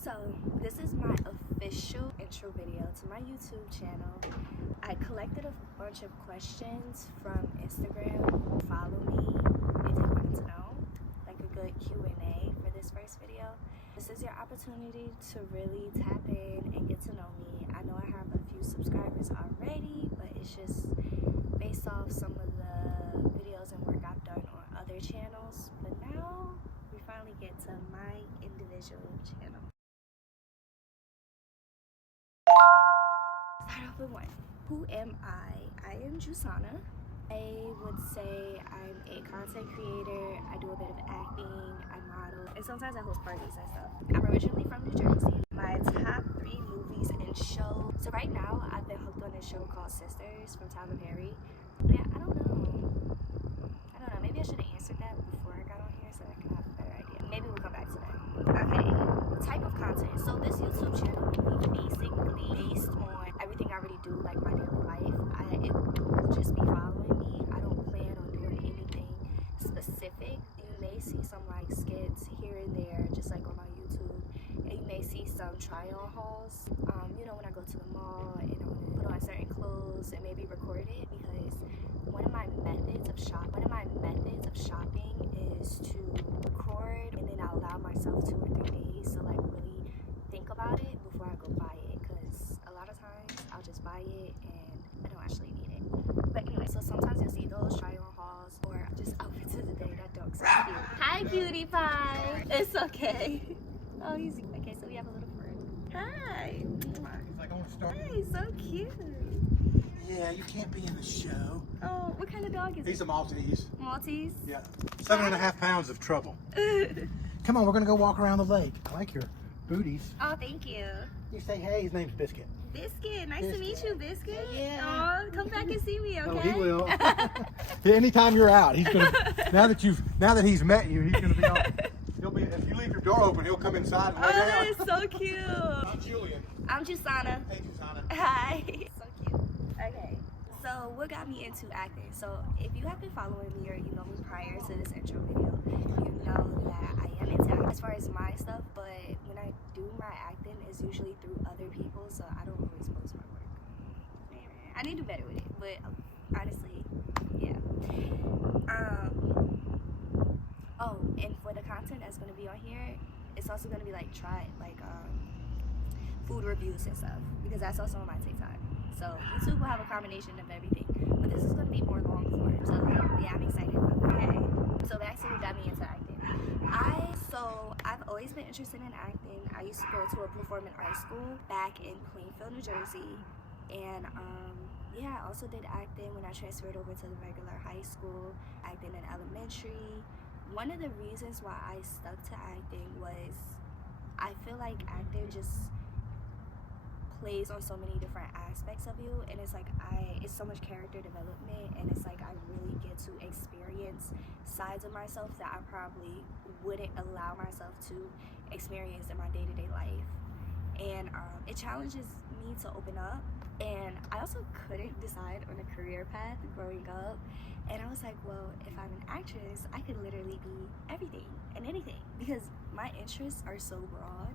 So this is my official intro video to my YouTube channel. I collected a bunch of questions from Instagram. Follow me if you wanted to know, like a good Q&A for this first video. This is your opportunity to really tap in and get to know me. I know I have a few subscribers already, but it's just based off some of the videos and work I've done on other channels. But now we finally get to my individual channel. Start off with one. Who am I? I am Jusana. I would say I'm a content creator. I do a bit of acting, I model, and sometimes I host parties and stuff. I'm originally from New Jersey. My top 3 movies and shows. So right now, I've been hooked on this show called Sisters from Tyler Perry. Yeah, I don't know. Maybe I should have answered that before I got on here so I can have a better idea. Maybe we'll come back to that. Okay, type of content. So this YouTube channel will be basically based on everything I already do, like my daily life. It will just be following me. I don't plan on doing anything specific. You may see some like skits here and there, just like on my YouTube. And you may see some try-on hauls. You know, when I go to the mall and I want to put on certain clothes and maybe record it, because one of my methods of shopping is to record and then I'll allow myself 2 or 3 days to like really think about it before I go buy it, because a lot of times I'll just buy it and I don't actually need it. But anyway, so sometimes you'll see those try-on hauls or just outfits of the day. That dog's so cute. Hi, cutie pie. It's okay. Oh, he's okay. So we have a little friend. Hi. He's like, I want to start. Hey, so cute. Yeah, you can't be in the show. Oh, what kind of dog is He's it? a Maltese. Maltese? Yeah. 7.5 pounds of trouble. Come on, we're going to go walk around the lake. I like your booties. Oh, thank you. You say, hey, his name's Biscuit. Biscuit, nice to meet you, Biscuit. Yeah. Oh, come back and see me, okay? Oh, he will. Anytime you're out, he's gonna. now that he's met you, he's gonna be on. He'll be. If you leave your door open, he'll come inside and lay down. that is so cute. I'm Julian. I'm Jusana. Hey, Jusana. Hi. So cute. Okay. So what got me into acting? So if you have been following me or you know me prior to this intro video, you know that I am into acting as far as my stuff, but when I do my acting, it's usually through other people, so I don't always post my work. I need to do better with it, but honestly, yeah. Oh, and for the content that's gonna be on here, it's also gonna be like food reviews and stuff, because that's also on my TikTok. So YouTube will have a combination of everything, but this is gonna be more long form. So yeah, I'm excited about that. Okay. So that's what got me into acting. I've always been interested in acting. I used to go to a performing arts school back in Plainfield, New Jersey, and yeah, I also did acting when I transferred over to the regular high school, acting in elementary. One of the reasons why I stuck to acting was I feel like acting just plays on so many different aspects of you, and it's like it's so much character development, and it's like I really get to experience sides of myself that I probably wouldn't allow myself to experience in my day-to-day life. And it challenges me to open up. And I also couldn't decide on a career path growing up, and I was like, well, if I'm an actress, I could literally be everything and anything, because my interests are so broad,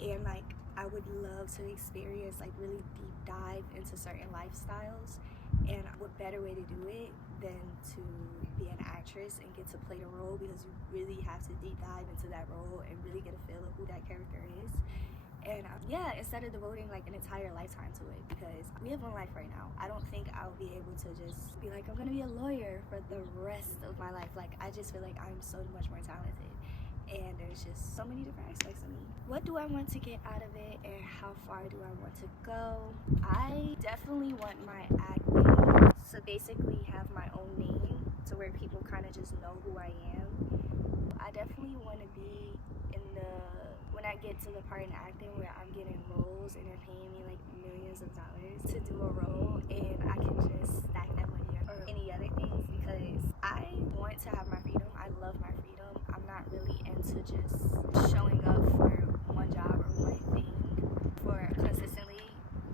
and like I would love to experience like really deep dive into certain lifestyles, and what better way to do it than to be an actress and get to play the role, because you really have to deep dive into that role and really get a feel of who that character is. And yeah, instead of devoting like an entire lifetime to it, because we have one life right now. I don't think I'll be able to just be like, I'm gonna be a lawyer for the rest of my life. Like, I just feel like I'm so much more talented, and there's just so many different aspects of me. What do I want to get out of it, and how far do I want to go? I definitely want my acting to basically have my own name, to where people kind of just know who I am. I definitely want to be when I get to the part in acting where I'm getting roles and they're paying me like millions of dollars to do a role, and I can just stack that money or any other things, because I want to have my freedom. I love my freedom. I'm not really into just showing up for one job or one thing for consistently,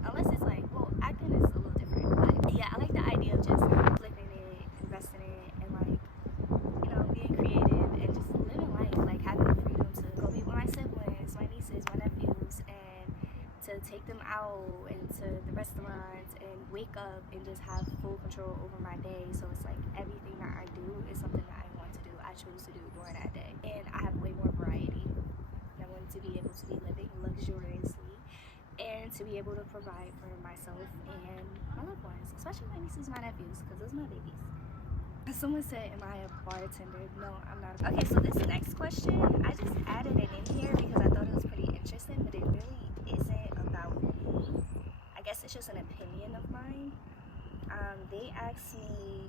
unless it's like, well, acting is a little different, but yeah, I like the idea of just flipping it, investing it, and like, you know, being creative and just living life, like having the freedom to go be with my siblings, my nieces, my nephews, out into the restaurants and wake up and just have full control over my day. So it's like everything that I do is something that I want to do, I choose to do during that day. And I have way more variety. I want to be able to be living luxuriously and to be able to provide for myself and my loved ones, especially my nieces and my nephews, because those are my babies. Someone said, am I a bartender? No, I'm not. Okay, so this next question, I just added it in here because I thought it was pretty interesting, but it really isn't about me. I guess it's just an opinion of mine. They asked me,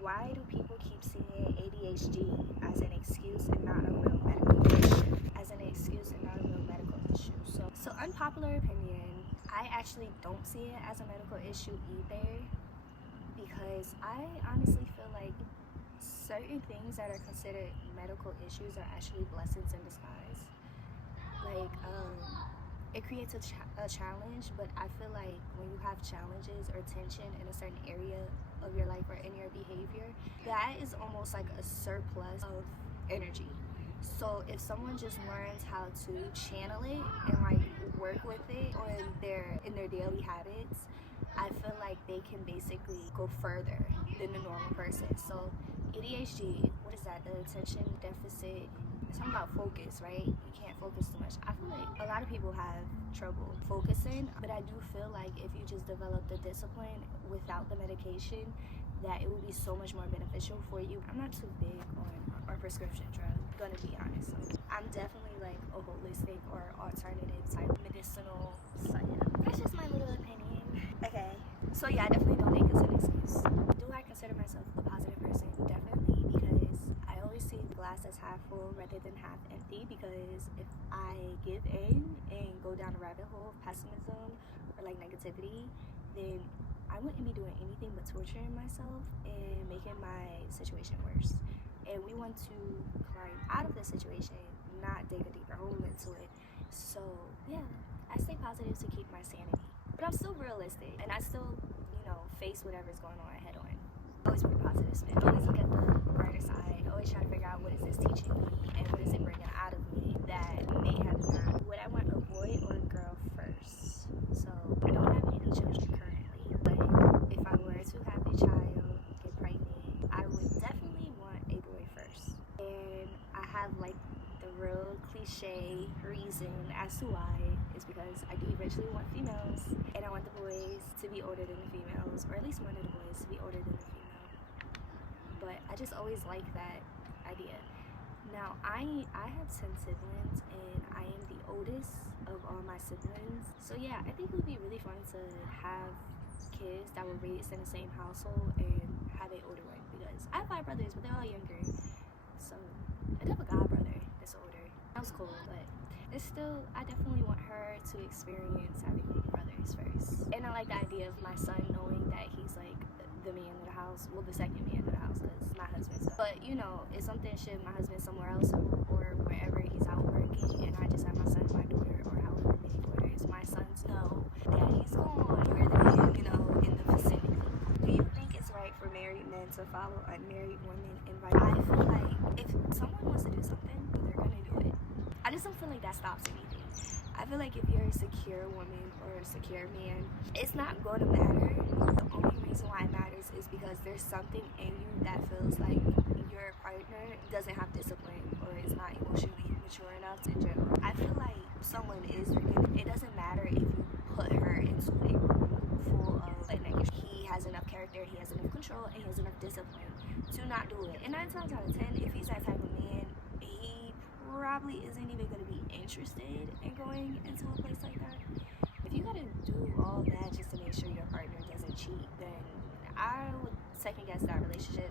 why do people keep seeing ADHD as an excuse and not a real medical issue? As an excuse and not a real medical issue. So unpopular opinion, I actually don't see it as a medical issue either, because I honestly feel like certain things that are considered medical issues are actually blessings in disguise. Like, it creates a challenge, but I feel like when you have challenges or tension in a certain area of your life or in your behavior, that is almost like a surplus of energy. So if someone just learns how to channel it and like work with it in their daily habits, I feel like they can basically go further than the normal person. So ADHD, what is that? The attention deficit. It's something about focus, right? You can't focus too much. I feel like a lot of people have trouble focusing, but I do feel like if you just develop the discipline without the medication, that it will be so much more beneficial for you. I'm not too big on prescription drugs, gonna be honest. So I'm definitely like a holistic or alternative type medicinal. So yeah, that's just my little opinion. Okay, so yeah, I definitely don't think it's an excuse. Do I consider myself a positive person? Definitely, because I always see the glass as half full rather than half empty, because if I give in and go down a rabbit hole of pessimism or like negativity, then I wouldn't be doing anything but torturing myself and making my situation worse. And we want to climb out of the situation, not dig a deeper hole into it. So yeah, I stay positive to keep my sanity. But I'm still realistic, and I still, face whatever's going on head on. Always with a positive spin. Always look at the brighter side. Always try to figure out what is this teaching me and what is it bringing out of me that may have not. Would I want a boy or a girl first? So I don't have any children currently, but if I were to have a child, get pregnant, I would definitely want a boy first. And I have like the real cliche reason as to why is because I do eventually want females, and I want the boys to be older than the females, or at least one of the boys to be older than the female. But I just always like that idea. Now I have 10 siblings, and I am the oldest of all my siblings. So yeah, I think it would be really fun to have kids that were raised in the same household and have an older one, because I have 5 brothers, but they're all younger. So I do have a god brother that's older. That was cool, but it's still, I definitely want her to experience having brothers first. And I like the idea of my son knowing that he's like the man of the house, well, the second man of the house, because my husband's son. But if something should my husband somewhere else or wherever he's out working, and I just have my son and my daughter, or however many daughters, my sons know that he's gone, you're the man, in the vicinity. Do you think it's right for married men to follow unmarried women and vice versa? I feel like if someone wants to do something, they're gonna do it. I just don't feel like that stops anything. I feel like if you're a secure woman or a secure man, it's not going to matter. The only reason why it matters is because there's something in you that feels like your partner doesn't have discipline or is not emotionally mature enough to general. I feel like someone is it doesn't matter if you put her into a full of negative. He has enough character, he has enough control, and he has enough discipline to not do it. And 9 times out of 10, if he's that type of man, he probably isn't even going to be interested in going into a place like that. If you gotta do all that just to make sure your partner doesn't cheat, then I would second guess that relationship.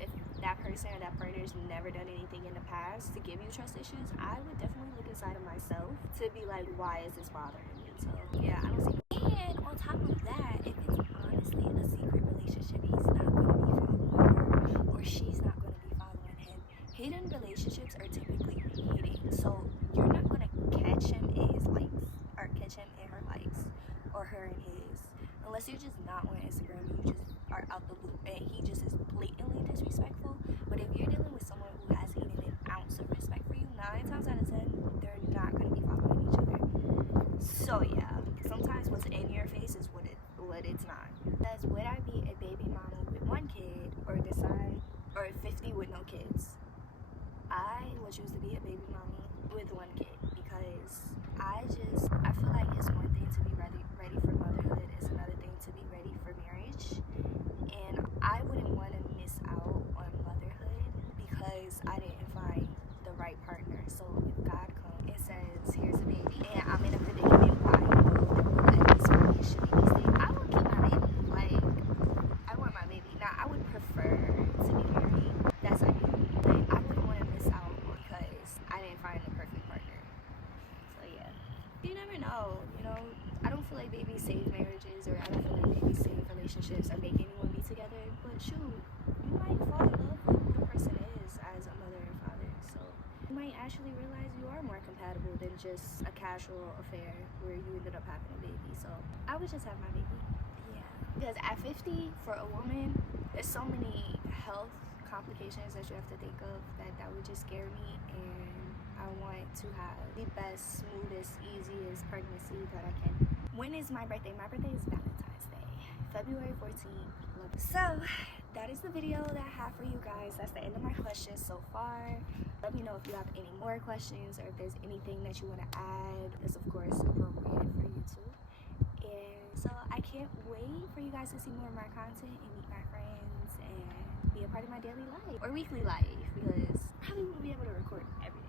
If that person or that partner's never done anything in the past to give you trust issues, I would definitely look inside of myself to be like, why is this bothering me? So yeah, I don't see. And on top of that, if it's honestly a secret relationship, he's not going to be following her, or she's not going to be following him. Hidden relationships are typically hidden, so you're not going to catch him in his likes or catch him in her likes or her in his, unless you're just not on Instagram and you just are out the loop and he just is blatantly disrespectful. But if you're dealing with someone who has even an ounce of respect for you, 9 times out of 10 they're not going to be following each other. So yeah, sometimes but it's not. That's, would I be a baby mama with 1 kid or 50 with no kids? I would choose to be a baby mama with 1 kid because I feel like it's one thing to be ready for motherhood, it's another thing to be ready for marriage. And I wouldn't want to miss out on motherhood because I didn't find the right partner. So if God comes and says, here's a baby, and I'm in a predicament why I know that this baby should be safe, I will keep my baby. Like, I want my baby. Now, I would prefer to be married. That's ideal. But I wouldn't want to miss out because I didn't find the perfect partner. So yeah. You never know, you know. I don't feel like babies save marriages, or I don't feel like babies save relationships or make anyone be together. But shoot, you might fall in love with who the person is as a mother and father. So you might actually realize you are more compatible than just a casual affair where you ended up having a baby. So I would just have my baby. Yeah. Because at 50, for a woman, there's so many health complications that you have to think of that would just scare me. And I want to have the best, smoothest, easiest pregnancy that I can. When is my birthday? My birthday is Valentine's Day, February 14th. So that is the video that I have for you guys. That's the end of my questions so far. Let me know if you have any more questions or if there's anything that you want to add. It's of course appropriate for you too. And so I can't wait for you guys to see more of my content and meet my friends and be a part of my daily life or weekly life, because I probably won't be able to record every day.